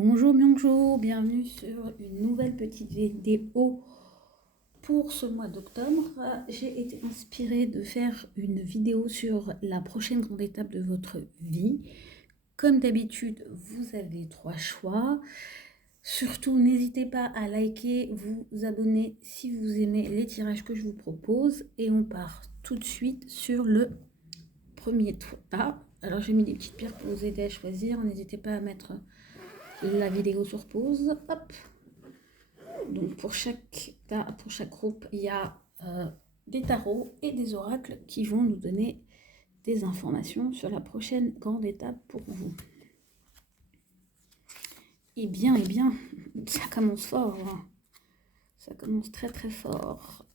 Bonjour, bienvenue sur une nouvelle petite vidéo pour ce mois d'octobre. J'ai été inspirée de faire une vidéo sur la prochaine grande étape de votre vie. Comme d'habitude, vous avez 3 choix. Surtout, n'hésitez pas à liker, vous abonner si vous aimez les tirages que je vous propose. Et on part tout de suite sur le premier tas. Alors j'ai mis des petites pierres pour vous aider à choisir. N'hésitez pas à mettre la vidéo sur pause. Hop. Donc pour chaque groupe, il y a des tarots et des oracles qui vont nous donner des informations sur la prochaine grande étape pour vous. Eh bien, ça commence fort. Hein. Ça commence très très fort.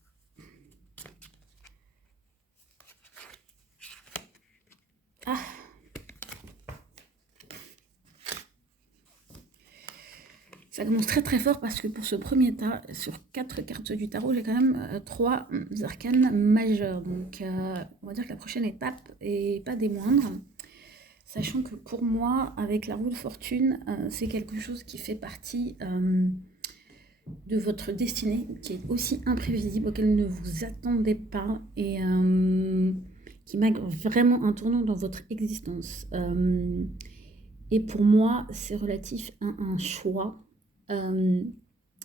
Ah. Ça commence très très fort parce que pour ce premier tas, sur 4 cartes du tarot, j'ai quand même 3 arcanes majeures. Donc on va dire que la prochaine étape n'est pas des moindres. Sachant que pour moi, avec la roue de fortune, c'est quelque chose qui fait partie de votre destinée, qui est aussi imprévisible, auquel ne vous attendez pas et qui marque vraiment un tournant dans votre existence. Et pour moi, c'est relatif à un choix.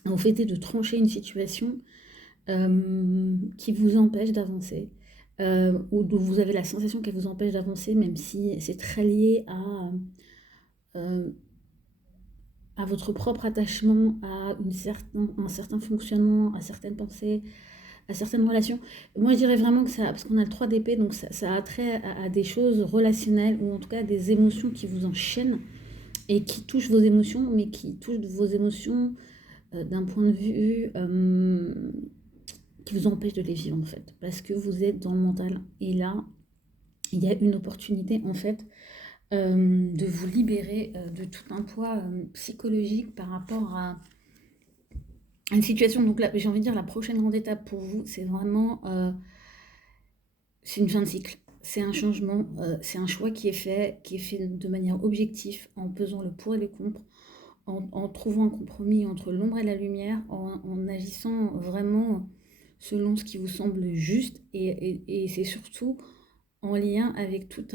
En fait, de trancher une situation qui vous empêche d'avancer, ou dont vous avez la sensation qu'elle vous empêche d'avancer, même si c'est très lié à votre propre attachement, à un certain fonctionnement, à certaines pensées, à certaines relations. Moi, je dirais vraiment que ça, parce qu'on a le 3 d'épée, donc ça a trait à des choses relationnelles, ou en tout cas des émotions qui vous enchaînent, et qui touchent vos émotions, mais qui touchent vos émotions d'un point de vue qui vous empêche de les vivre en fait, parce que vous êtes dans le mental. Et là, il y a une opportunité en fait de vous libérer de tout un poids psychologique par rapport à une situation. Donc là, j'ai envie de dire, la prochaine grande étape pour vous, c'est vraiment, c'est une fin de cycle. C'est un changement, c'est un choix qui est fait de manière objective, en pesant le pour et le contre, en trouvant un compromis entre l'ombre et la lumière, en agissant vraiment selon ce qui vous semble juste, et c'est surtout en lien avec tout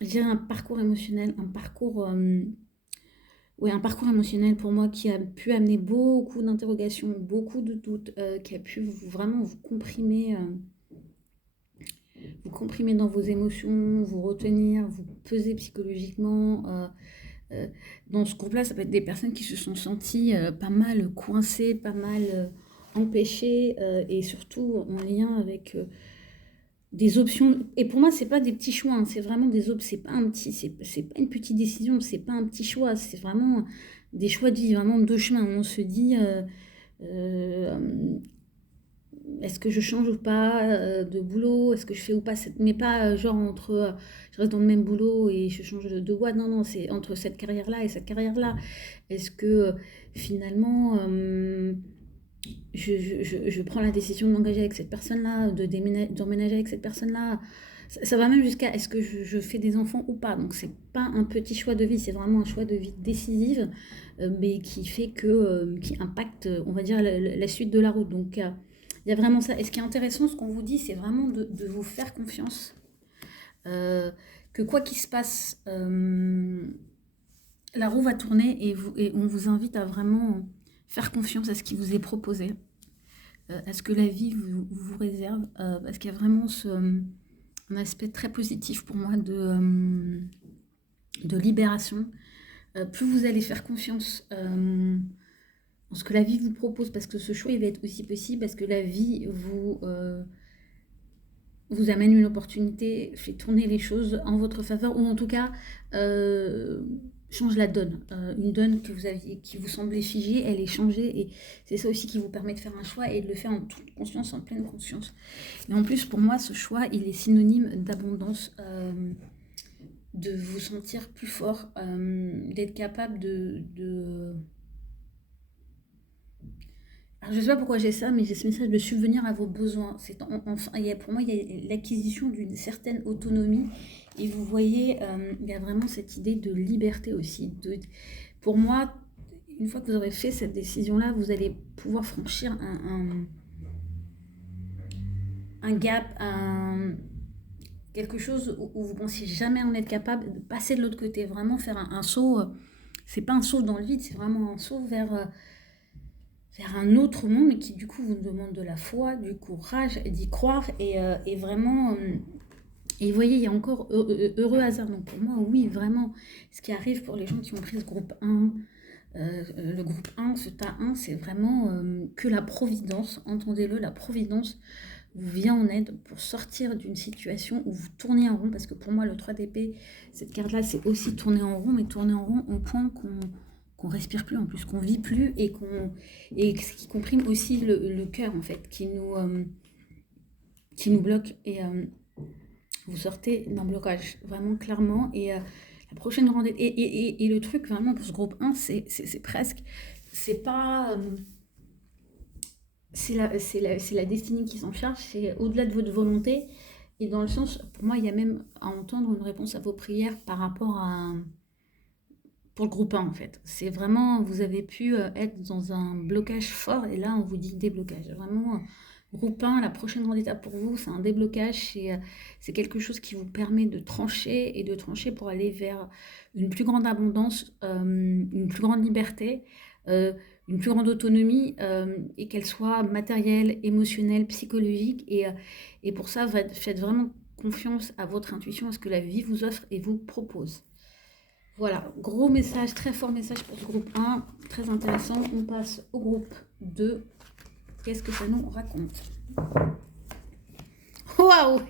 je dirais un parcours émotionnel, un parcours émotionnel pour moi qui a pu amener beaucoup d'interrogations, beaucoup de doutes, qui a pu vraiment vous comprimer dans vos émotions, vous retenir, vous peser psychologiquement. Dans ce groupe-là, ça peut être des personnes qui se sont senties pas mal coincées, pas mal empêchées, et surtout en lien avec des options. Et pour moi, c'est pas des petits choix, hein, c'est vraiment des options. C'est pas une petite décision, c'est pas un petit choix, c'est vraiment des choix de vie, vraiment deux chemins. On se dit, est-ce que je change ou pas de boulot, est-ce que je fais ou pas mais pas genre entre je reste dans le même boulot et je change de voie. Non, c'est entre cette carrière-là et cette carrière-là. Est-ce que finalement je prends la décision de m'engager avec cette personne-là, d'emménager avec cette personne-là. Ça va même jusqu'à est-ce que je fais des enfants ou pas. Donc c'est pas un petit choix de vie, c'est vraiment un choix de vie décisif, mais qui fait qui impacte, on va dire, la suite de la route. Donc il y a vraiment ça. Et ce qui est intéressant, ce qu'on vous dit, c'est vraiment de vous faire confiance. Que quoi qu'il se passe, la roue va tourner, et on vous invite à vraiment faire confiance à ce qui vous est proposé, à ce que la vie vous réserve, parce qu'il y a vraiment un aspect très positif pour moi de libération. Plus vous allez faire confiance en ce que la vie vous propose, parce que ce choix il va être aussi possible, parce que la vie vous amène une opportunité, fait tourner les choses en votre faveur, ou en tout cas change la donne. Une donne qui vous semblait figée, elle est changée, et c'est ça aussi qui vous permet de faire un choix et de le faire en toute conscience, en pleine conscience. Et en plus, pour moi, ce choix, il est synonyme d'abondance, de vous sentir plus fort, d'être capable alors, je ne sais pas pourquoi j'ai ça, mais j'ai ce message de subvenir à vos besoins. Pour moi, il y a l'acquisition d'une certaine autonomie. Et vous voyez, il y a vraiment cette idée de liberté aussi. pour moi, une fois que vous aurez fait cette décision-là, vous allez pouvoir franchir un gap, quelque chose où vous ne pensiez jamais en être capable, de passer de l'autre côté, vraiment faire un saut. C'est pas un saut dans le vide, c'est vraiment un saut vers un autre monde, mais qui du coup vous demande de la foi, du courage, d'y croire et vraiment. Et vous voyez, il y a encore heureux hasard. Donc pour moi, oui, vraiment, ce qui arrive pour les gens qui ont pris ce groupe 1, le groupe 1, ce tas 1, c'est vraiment que la providence, entendez-le, la providence vous vient en aide pour sortir d'une situation où vous tournez en rond, parce que pour moi, le 3 d'épée, cette carte-là, c'est aussi tourner en rond, mais tourner en rond au point qu'on respire plus, en plus, qu'on vit plus, et ce qui comprime aussi le cœur, en fait, qui nous bloque. Et vous sortez d'un blocage, vraiment clairement, et la prochaine rendez-vous, et le truc, vraiment, pour ce groupe 1, c'est presque, c'est pas... c'est la destinée qui s'en charge, c'est au-delà de votre volonté. Et dans le sens, pour moi, il y a même à entendre une réponse à vos prières par rapport à... Pour le groupe 1, en fait. C'est vraiment, vous avez pu être dans un blocage fort, et là, on vous dit déblocage. Vraiment, groupe 1, la prochaine grande étape pour vous, c'est un déblocage. C'est quelque chose qui vous permet de trancher, et de trancher pour aller vers une plus grande abondance, une plus grande liberté, une plus grande autonomie, et qu'elle soit matérielle, émotionnelle, psychologique. Et pour ça, faites vraiment confiance à votre intuition, à ce que la vie vous offre et vous propose. Voilà, gros message, très fort message pour ce groupe 1, très intéressant. On passe au groupe 2. Qu'est-ce que ça nous raconte? Waouh!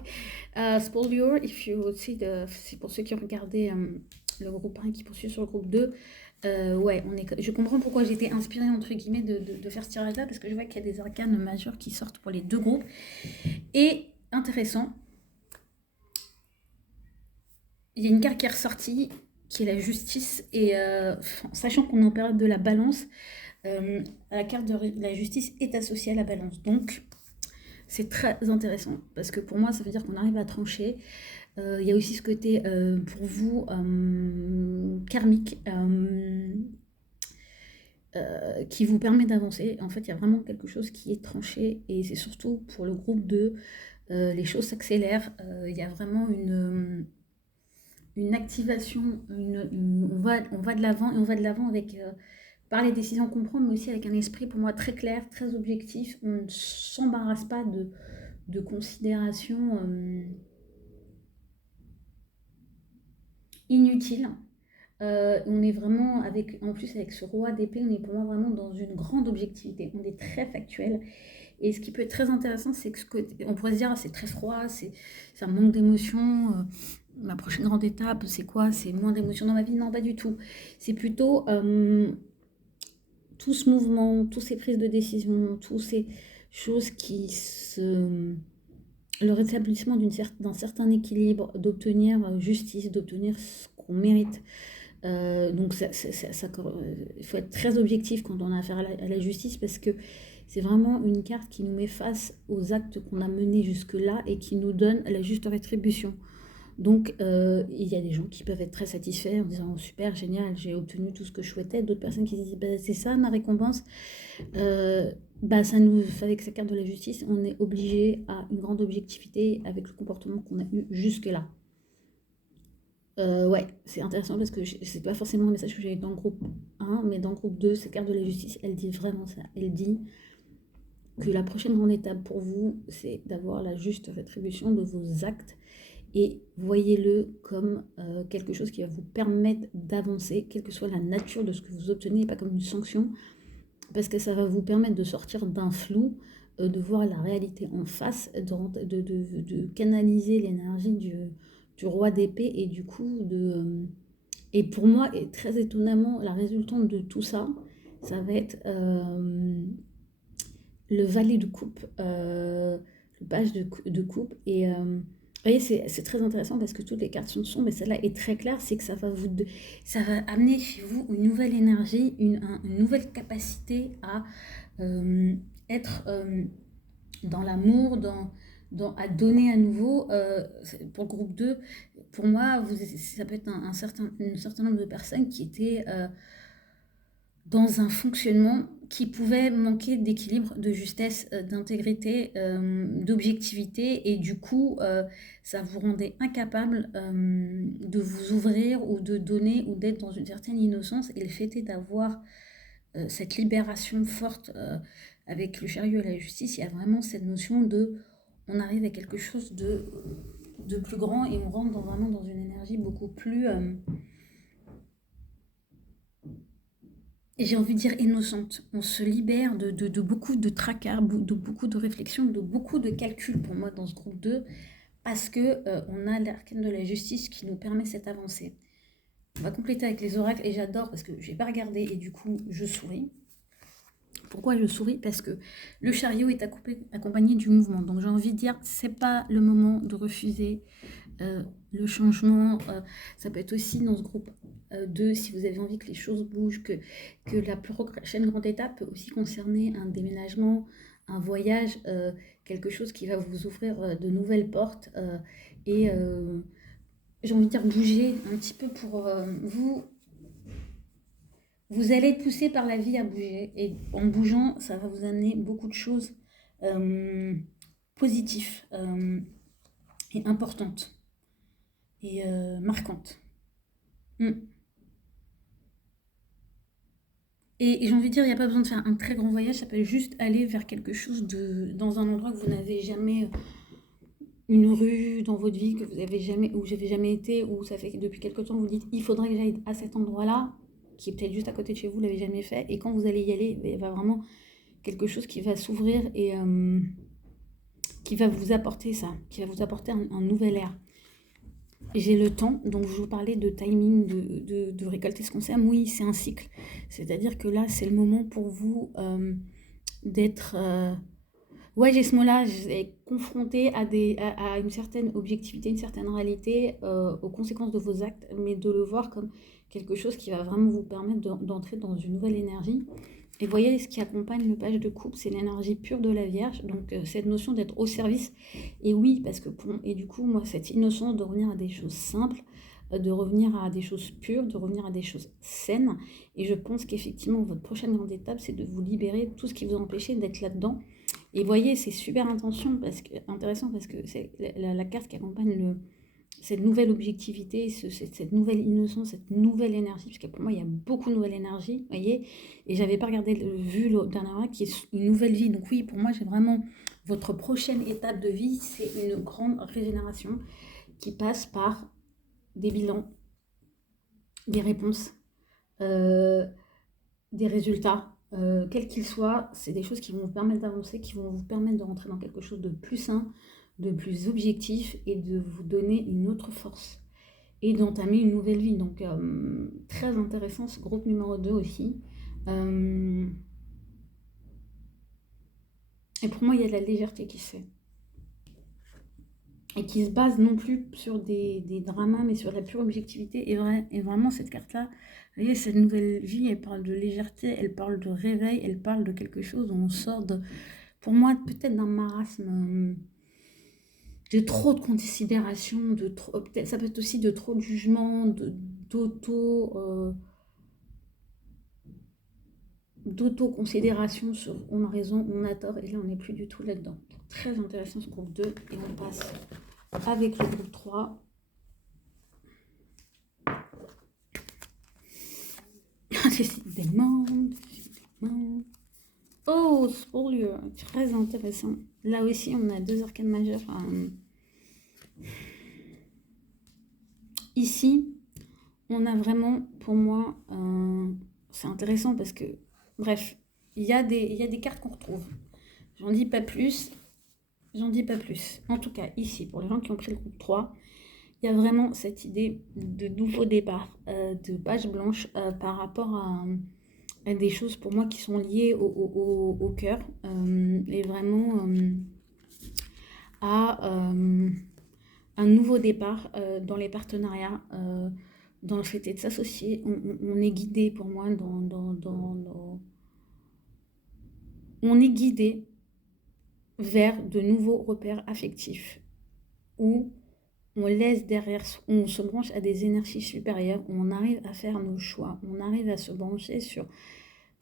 Spoiler, if you see c'est pour ceux qui ont regardé le groupe 1 qui poursuit sur le groupe 2. Ouais, je comprends pourquoi j'ai été inspirée, entre guillemets, de faire ce tirage-là, parce que je vois qu'il y a des arcanes majeurs qui sortent pour les deux groupes. Et intéressant, il y a une carte qui est ressortie, qui est la justice, et sachant qu'on est en période de la balance, la carte de la justice est associée à la balance. Donc, c'est très intéressant, parce que pour moi, ça veut dire qu'on arrive à trancher. Il y a aussi ce côté, pour vous, karmique, qui vous permet d'avancer. En fait, il y a vraiment quelque chose qui est tranché, et c'est surtout pour le groupe 2, les choses s'accélèrent. Il y a vraiment une activation, on va de l'avant, et on va de l'avant avec, par les décisions qu'on prend, mais aussi avec un esprit pour moi très clair, très objectif. On ne s'embarrasse pas de considérations inutiles. On est vraiment, en plus avec ce roi d'épée, on est pour moi vraiment dans une grande objectivité. On est très factuel. Et ce qui peut être très intéressant, c'est que on pourrait se dire, ah, c'est très froid, ça manque d'émotion. Ma prochaine grande étape, c'est quoi? C'est moins d'émotion dans ma vie? Non, pas du tout. C'est plutôt tout ce mouvement, toutes ces prises de décision, toutes ces choses le rétablissement d'un certain équilibre, d'obtenir justice, d'obtenir ce qu'on mérite. Donc il faut être très objectif quand on a affaire à la justice, parce que c'est vraiment une carte qui nous met face aux actes qu'on a menés jusque-là et qui nous donne la juste rétribution. Donc il y a des gens qui peuvent être très satisfaits en disant oh, super, génial, j'ai obtenu tout ce que je souhaitais. D'autres personnes qui disent bah, c'est ça ma récompense. Ça nous, avec cette carte de la justice, on est obligé à une grande objectivité avec le comportement qu'on a eu jusque-là. Ouais, c'est intéressant parce que c'est pas forcément le message que j'ai eu dans le groupe 1, mais dans le groupe 2, cette carte de la justice, elle dit vraiment ça. Elle dit que la prochaine grande étape pour vous, c'est d'avoir la juste rétribution de vos actes, et voyez-le comme quelque chose qui va vous permettre d'avancer, quelle que soit la nature de ce que vous obtenez, et pas comme une sanction, parce que ça va vous permettre de sortir d'un flou, de voir la réalité en face, de canaliser l'énergie du roi d'épée, et du coup, et pour moi, et très étonnamment, la résultante de tout ça, ça va être le valet de coupe, le page de coupe, et vous voyez, c'est très intéressant parce que toutes les cartes sont sombres, mais celle-là est très claire, c'est que ça va amener chez vous une nouvelle énergie, une nouvelle capacité à être dans l'amour, à donner à nouveau. Pour le groupe 2, pour moi, ça peut être un certain nombre de personnes qui étaient dans un fonctionnement qui pouvait manquer d'équilibre, de justesse, d'intégrité, d'objectivité et du coup, ça vous rendait incapable de vous ouvrir ou de donner ou d'être dans une certaine innocence. Et le fait est d'avoir cette libération forte avec le chariot et la justice, il y a vraiment cette notion de on arrive à quelque chose de plus grand et on rentre vraiment dans une énergie beaucoup plus et j'ai envie de dire innocente. On se libère de beaucoup de tracas, de beaucoup de réflexions, de beaucoup de calculs pour moi dans ce groupe 2, parce que on a l'arcane de la justice qui nous permet cette avancée. On va compléter avec les oracles et j'adore parce que je n'ai pas regardé et du coup je souris. Pourquoi je souris? Parce que le chariot est accompagné du mouvement. Donc j'ai envie de dire, c'est pas le moment de refuser le changement. Ça peut être aussi dans ce groupe 2, si vous avez envie que les choses bougent, que la prochaine grande étape peut aussi concerner un déménagement, un voyage, quelque chose qui va vous ouvrir de nouvelles portes. Et j'ai envie de dire bouger un petit peu pour vous. Vous allez être poussé par la vie à bouger. Et en bougeant, ça va vous amener beaucoup de choses positives et importantes et marquantes. Mm. Et j'ai envie de dire, il n'y a pas besoin de faire un très grand voyage, ça peut juste aller vers quelque chose dans un endroit que vous n'avez jamais, une rue dans votre vie que vous avez jamais, où j'avais jamais été, ou ça fait que depuis quelque temps vous dites, il faudrait que j'aille à cet endroit-là, qui est peut-être juste à côté de chez vous, vous l'avez jamais fait, et quand vous allez y aller, il y a vraiment quelque chose qui va s'ouvrir et qui va vous apporter ça, qui va vous apporter un nouvel air. J'ai le temps, donc je vous parlais de timing, de récolter ce qu'on sème. Oui, c'est un cycle. C'est-à-dire que là, c'est le moment pour vous d'être... Ouais, j'ai ce mot-là, j'ai confronté à une certaine objectivité, une certaine réalité, aux conséquences de vos actes, mais de le voir comme quelque chose qui va vraiment vous permettre d'entrer dans une nouvelle énergie. Et vous voyez, ce qui accompagne le page de coupe, c'est l'énergie pure de la Vierge, donc cette notion d'être au service. Et oui, parce que et du coup, moi, cette innocence de revenir à des choses simples, de revenir à des choses pures, de revenir à des choses saines. Et je pense qu'effectivement, votre prochaine grande étape, c'est de vous libérer de tout ce qui vous empêchait d'être là-dedans. Et vous voyez, c'est super intéressant parce que c'est la carte qui accompagne cette nouvelle objectivité, cette nouvelle innocence, cette nouvelle énergie, parce que pour moi, il y a beaucoup de nouvelle énergie, vous voyez, et j'avais pas vu le dernier qui est une nouvelle vie. Donc oui, pour moi, j'ai vraiment votre prochaine étape de vie, c'est une grande régénération qui passe par des bilans, des réponses, euh, des résultats, quels qu'ils soient. C'est des choses qui vont vous permettre d'avancer, qui vont vous permettre de rentrer dans quelque chose de plus sain, de plus objectif et de vous donner une autre force et d'entamer une nouvelle vie. Donc très intéressant ce groupe numéro 2 aussi. Et pour moi, il y a de la légèreté qui se fait. Et qui se base non plus sur des dramas, mais sur la pure objectivité. Et vraiment, cette carte-là, vous voyez, cette nouvelle vie, elle parle de légèreté, elle parle de réveil, elle parle de quelque chose où on sort de, pour moi, peut-être d'un marasme, de trop de considération, ça peut être aussi de trop de jugement, d'auto-considération sur on a raison, on a tort, et là on n'est plus du tout là-dedans. Très intéressant ce groupe 2, et on passe avec le groupe 3. Décidément. Oh, spolieux, très intéressant. Là aussi, on a deux arcanes majeures. Ici, on a vraiment, pour moi, c'est intéressant parce que, bref, il y a des cartes qu'on retrouve. J'en dis pas plus. En tout cas, ici, pour les gens qui ont pris le groupe 3, il y a vraiment cette idée de nouveau départ, de page blanche par rapport à des choses pour moi qui sont liées au cœur et vraiment à un nouveau départ dans les partenariats, dans le fait de s'associer. On est guidé pour moi on est guidé vers de nouveaux repères affectifs où on laisse derrière, on se branche à des énergies supérieures, où on arrive à faire nos choix, on arrive à se brancher sur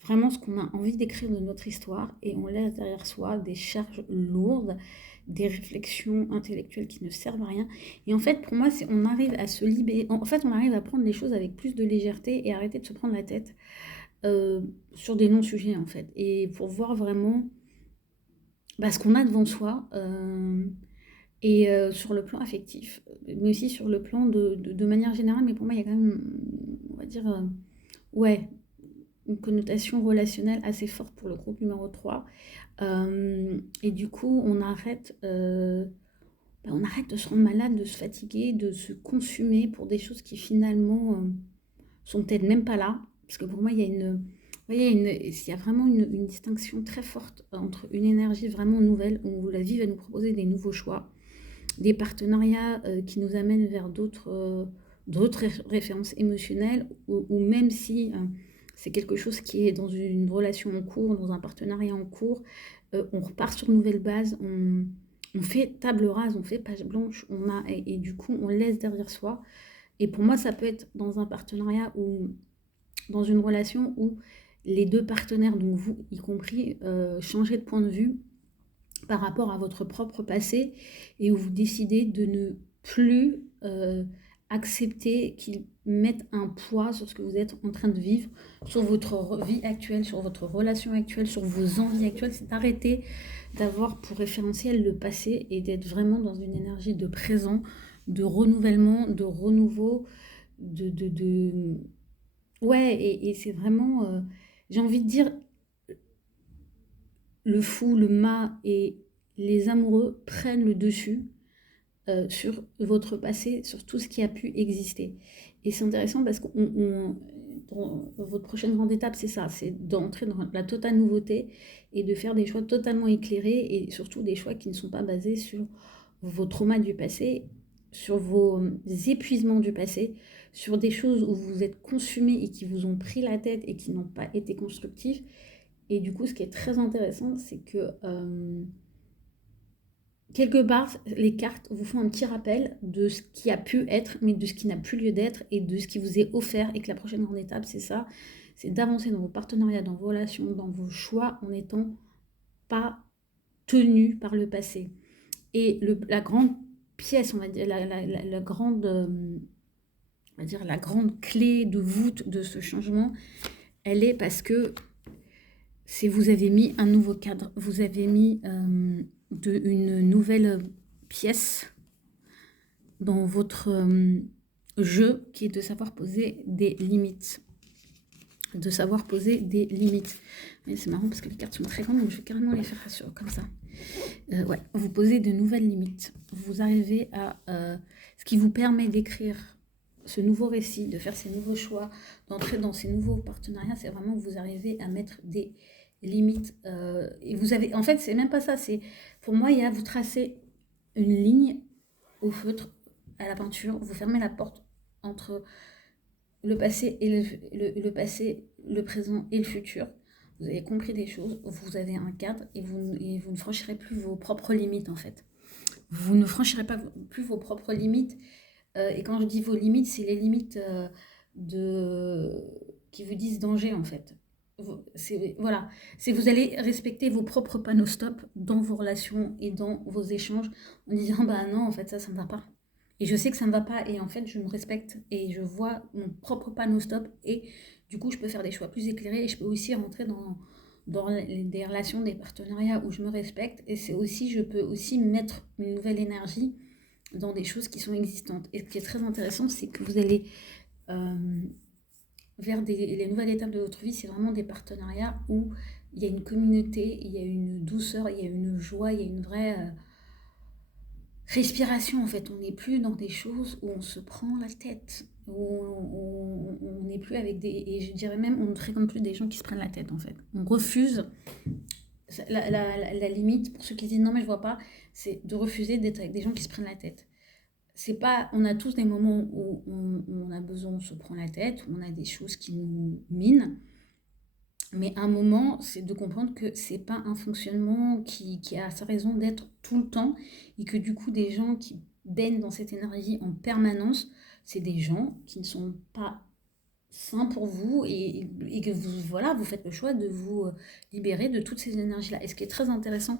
vraiment ce qu'on a envie d'écrire de notre histoire et on laisse derrière soi des charges lourdes, des réflexions intellectuelles qui ne servent à rien. Et en fait, pour moi, on arrive à se libérer. En fait, on arrive à prendre les choses avec plus de légèreté et arrêter de se prendre la tête sur des non-sujets, en fait. Et pour voir vraiment ce qu'on a devant soi. Et sur le plan affectif, mais aussi sur le plan de manière générale, mais pour moi, il y a quand même, on va dire, ouais, une connotation relationnelle assez forte pour le groupe numéro 3. Et du coup, on arrête de se rendre malade, de se fatiguer, de se consumer pour des choses qui finalement sont peut-être même pas là. Parce que pour moi, il y a vraiment une distinction très forte entre une énergie vraiment nouvelle, où la vie va nous proposer des nouveaux choix, des partenariats qui nous amènent vers d'autres références émotionnelles, ou même si c'est quelque chose qui est dans une relation en cours, dans un partenariat en cours, on repart sur une nouvelle base, on fait table rase, on fait page blanche, et du coup on laisse derrière soi. Et pour moi, ça peut être dans un partenariat ou dans une relation où les deux partenaires, donc vous y compris, changez de point de vue par rapport à votre propre passé et où vous décidez de ne plus accepter qu'ils mettent un poids sur ce que vous êtes en train de vivre, sur votre vie actuelle, sur votre relation actuelle, sur vos envies actuelles. C'est d'arrêter d'avoir pour référentiel le passé et d'être vraiment dans une énergie de présent, de renouvellement, de renouveau, de... Ouais, et c'est vraiment, j'ai envie de dire, le fou, le mât et les amoureux prennent le dessus sur votre passé, sur tout ce qui a pu exister. Et c'est intéressant parce que dans votre prochaine grande étape, c'est ça, c'est d'entrer dans la totale nouveauté et de faire des choix totalement éclairés et surtout des choix qui ne sont pas basés sur vos traumas du passé, sur vos épuisements du passé, sur des choses où vous êtes consumé et qui vous ont pris la tête et qui n'ont pas été constructifs. Et du coup, ce qui est très intéressant, c'est que quelque part, les cartes vous font un petit rappel de ce qui a pu être, mais de ce qui n'a plus lieu d'être et de ce qui vous est offert. Et que la prochaine grande étape, c'est ça, c'est d'avancer dans vos partenariats, dans vos relations, dans vos choix, en n'étant pas tenu par le passé. Et la grande pièce, on va dire, la grande, on va dire, la grande clé de voûte de ce changement, elle est parce que vous avez mis un nouveau cadre, vous avez mis une nouvelle pièce dans votre jeu qui est de savoir poser des limites. De savoir poser des limites. Et c'est marrant parce que les cartes sont très grandes, donc je vais carrément les faire comme ça. Ouais, vous posez de nouvelles limites. Vous arrivez à ce qui vous permet d'écrire ce nouveau récit, de faire ces nouveaux choix, d'entrer dans ces nouveaux partenariats, c'est vraiment que vous arrivez à mettre des limites. Et vous avez, en fait, c'est même pas ça. C'est pour moi, il y a vous tracez une ligne au feutre, à la peinture. Vous fermez la porte entre le passé et le passé, le présent et le futur. Vous avez compris des choses, vous avez un cadre et vous ne franchirez plus vos propres limites en fait. Vous ne franchirez pas plus vos propres limites. Et quand je dis vos limites, c'est les limites qui vous disent danger en fait. Voilà, c'est vous allez respecter vos propres panneaux stop dans vos relations et dans vos échanges en disant bah non en fait ça ne va pas. Et je sais que ça ne va pas et en fait je me respecte et je vois mon propre panneau stop et du coup je peux faire des choix plus éclairés et je peux aussi rentrer dans des relations, des partenariats où je me respecte et je peux aussi mettre une nouvelle énergie dans des choses qui sont existantes. Et ce qui est très intéressant, c'est que vous allez vers les nouvelles étapes de votre vie, c'est vraiment des partenariats où il y a une communauté, il y a une douceur, il y a une joie, il y a une vraie respiration en fait. On n'est plus dans des choses où on se prend la tête, où on n'est plus avec et je dirais même, on ne fréquente plus des gens qui se prennent la tête en fait. On refuse la limite, pour ceux qui disent non mais je vois pas, c'est de refuser d'être avec des gens qui se prennent la tête. C'est pas, on a tous des moments où on a besoin, on se prend la tête, où on a des choses qui nous minent, mais un moment, c'est de comprendre que c'est pas un fonctionnement qui a sa raison d'être tout le temps, et que du coup, des gens qui baignent dans cette énergie en permanence, c'est des gens qui ne sont pas sain pour vous et que vous, voilà, vous faites le choix de vous libérer de toutes ces énergies-là. Et ce qui est très intéressant,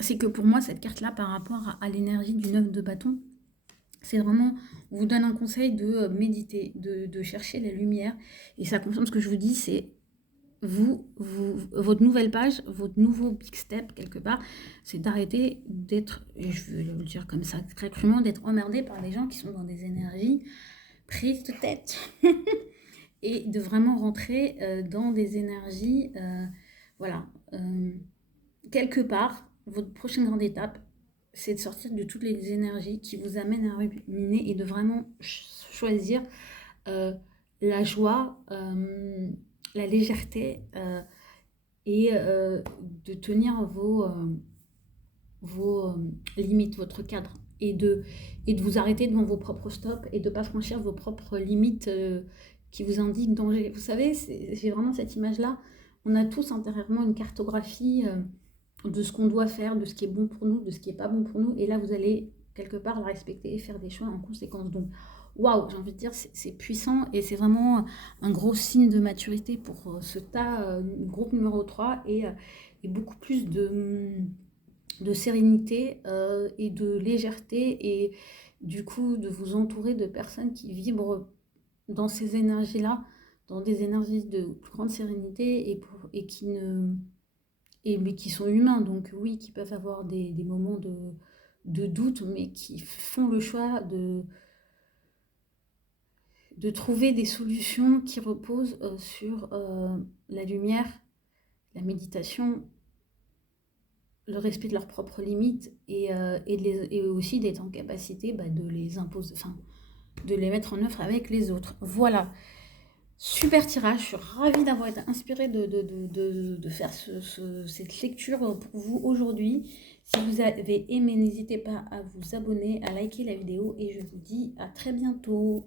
c'est que pour moi, cette carte-là, par rapport à l'énergie du 9 de bâton, c'est vraiment, on vous donne un conseil de méditer, de chercher la lumière. Et ça confirme ce que je vous dis, c'est votre nouvelle page, votre nouveau big step quelque part, c'est d'arrêter d'être, et je veux le dire comme ça très crûment, d'être emmerdé par les gens qui sont dans des énergies prises de tête. Et de vraiment rentrer dans des énergies, voilà, quelque part, votre prochaine grande étape, c'est de sortir de toutes les énergies qui vous amènent à ruminer et de vraiment choisir euh, la joie, la légèreté et de tenir vos limites, votre cadre. Et de vous arrêter devant vos propres stops et de ne pas franchir vos propres limites qui vous indiquent danger. Vous savez, j'ai vraiment cette image-là. On a tous intérieurement une cartographie de ce qu'on doit faire, de ce qui est bon pour nous, de ce qui n'est pas bon pour nous. Et là, vous allez quelque part la respecter et faire des choix en conséquence. Donc, waouh, j'ai envie de dire, c'est puissant et c'est vraiment un gros signe de maturité pour ce tas, groupe numéro 3 et beaucoup plus de sérénité et de légèreté et du coup de vous entourer de personnes qui vibrent dans ces énergies-là, dans des énergies de plus grande sérénité et qui ne mais qui sont humains, donc oui, qui peuvent avoir des moments de doute, mais qui font le choix de trouver des solutions qui reposent sur la lumière, la méditation, le respect de leurs propres limites et aussi d'être en capacité de les imposer, enfin, de les mettre en œuvre avec les autres. Voilà. Super tirage, je suis ravie d'avoir été inspirée de faire cette lecture pour vous aujourd'hui. Si vous avez aimé, n'hésitez pas à vous abonner, à liker la vidéo et je vous dis à très bientôt.